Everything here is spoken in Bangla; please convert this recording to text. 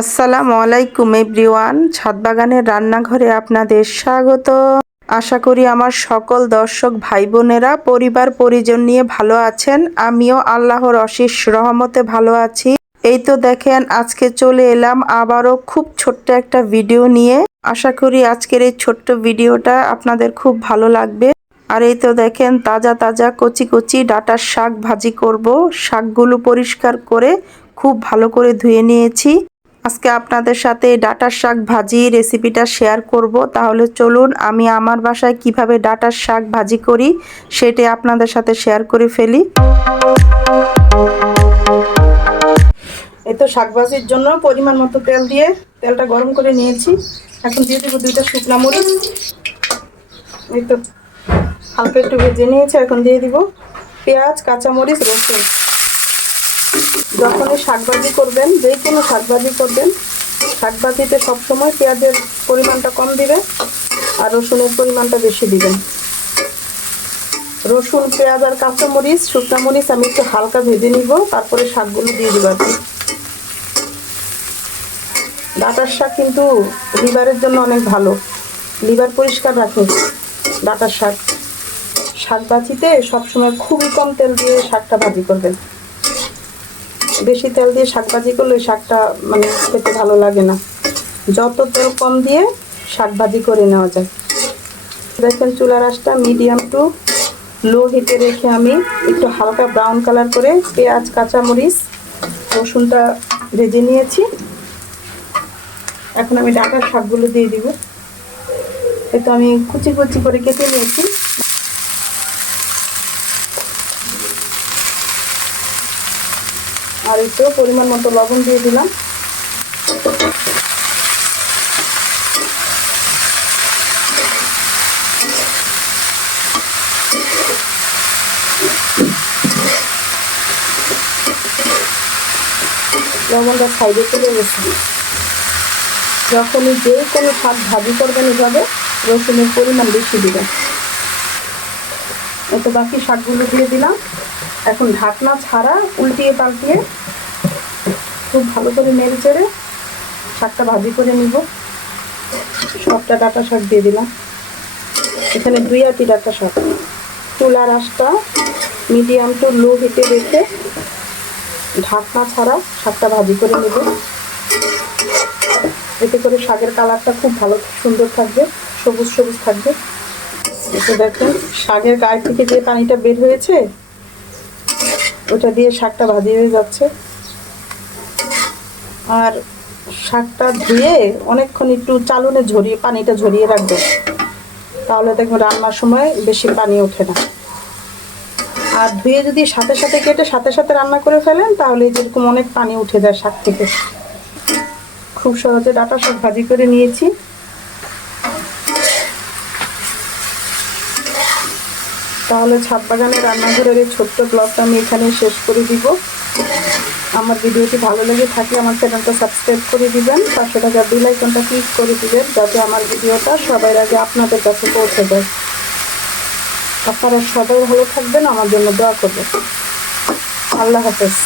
আসসালামু আলাইকুম এভরিওয়ান ছাদ বাগানের রান্নাঘরে আপনাদের স্বাগত। আশা করি আমার সকল দর্শক ভাই বোনেরা পরিবার, পরিজন নিয়ে ভালো আছেন। আমিও আল্লাহর অশেষ রহমতে ভালো আছি। এই তো দেখেন, আজকে চলে এলাম আবারও খুব ছোট্ট একটা ভিডিও নিয়ে। আশা করি আজকের এই ছোট্ট ভিডিওটা আপনাদের খুব ভালো লাগবে। আর এই তো দেখেন, তাজা তাজা কচি কচি ডাটার শাক ভাজি করব। শাকগুলো পরিষ্কার করে খুব ভালো করে ধুয়ে নিয়েছি। আজকে আপনাদের সাথে ডাটার শাক ভাজি রেসিপিটা শেয়ার করব। তাহলে চলুন আমি আমার বাসায় কীভাবে ডাটার শাক ভাজি করি, সেটা আপনাদের সাথে শেয়ার করে ফেলি। এই তো শাক ভাজির জন্য পরিমাণ মতো তেল দিয়ে তেলটা গরম করে নিয়েছি। এখন দিয়ে দেবো দুইটা শুকনা মরিচ। এই তো হালকা একটু ভেজে নিয়েছি, এখন দিয়ে দিব পেঁয়াজ, কাঁচামরিচ, রসুন। যখনই শাকভাজি করবেন, যে কোনো শাকভাজি করবেন, শাকভাজিতে সবসময় পেঁয়াজের পরিমাণটা কম দিবেন আর রসুনের পরিমাণটা বেশি দিবেন। রসুন, পেঁয়াজ আর কাঁচামরিচ, শুকনা মরিচ আমি একটু হালকা ভেজে নিব, তারপরে শাকগুলো দিয়ে দিব আর ডাটার শাক কিন্তু লিভারের জন্য অনেক ভালো। লিভার পরিষ্কার রাখে ডাটার শাক। শাক ভাজিতে সবসময় খুবই কম তেল দিয়ে শাকটা ভাজি করবেন। বেশি তেল দিয়ে শাক ভাজি করলে শাকটা মানে খেতে ভালো লাগে না। যত তেল কম দিয়ে শাক ভাজি করে নেওয়া যায়। দেখেন চুলার আঁচটা মিডিয়াম টু লো হিটে রেখে আমি একটু হালকা ব্রাউন কালার করে পেঁয়াজ, কাঁচামরিচ, রসুনটা ভেজে নিয়েছি। এখন আমি ডাটার শাকগুলো দিয়ে দিব। এতো আমি কুচি কুচি করে কেটে নিয়েছি। আর একটু পরিমাণ মতো লবণ দিয়ে দিলাম। লবণটা সাইডে চলে গেছে। যখনই যে কোনো শাক ভাজি করবেন এভাবে, রসুনের পরিমাণ বেশি দিবেন। এত বাকি শাকগুলো দিয়ে দিলাম। এখন ঢাকনা ছাড়া উল্টিয়ে পাল্টিয়ে খুব ভালো করে নেড়ে চেড়ে শাকটা ভাজি করে নিব। সবটা ডাটা শাক দিয়ে দিলাম। এখানে দুই আটি ডাটা শাক। চুলার আঁশটা মিডিয়াম টু লো হিটে রেখে ঢাকনা ছাড়া শাকটা ভাজি করে নেব। এতে করে শাকের কালারটা খুব ভালো, সুন্দর থাকবে, সবুজ সবুজ থাকবে। এতে দেখুন, শাকের গায়ে থেকে যে পানিটা বের হয়েছে ওটা দিয়ে শাকটা ভাজি হয়ে যাচ্ছে। আর শাকটা ধুয়ে অনেকক্ষণ একটু চালুনে ঝরিয়ে, পানিটা ঝরিয়ে রাখবেন তাহলে দেখবেন রান্নার সময় বেশি পানি ওঠে না। আর ধুয়ে যদি সাথে সাথে কেটে সাথে সাথে রান্না করে ফেলেন, তাহলে যেরকম অনেক পানি উঠে যায় শাক থেকে। খুব সহজে ডাটা শাক ভাজি করে নিয়েছি। তাহলে ছাদ বাগানের রান্নাঘরের এই ছোট্ট ব্লগটা আমি এখানে শেষ করে দিব। আমার ভিডিওটি ভালো লেগে থাকে আমার চ্যানেলটা সাবস্ক্রাইব করে দিবেন, পাশে টাকা বেল আইকনটা ক্লিক করে দিবেন, যাতে আমার ভিডিওটা সবার আগে আপনাদের কাছে পৌঁছে যায়। আপনারা সবাই ভালো থাকবেন, আমার জন্য দোয়া করবেন। আল্লাহ হাফেজ।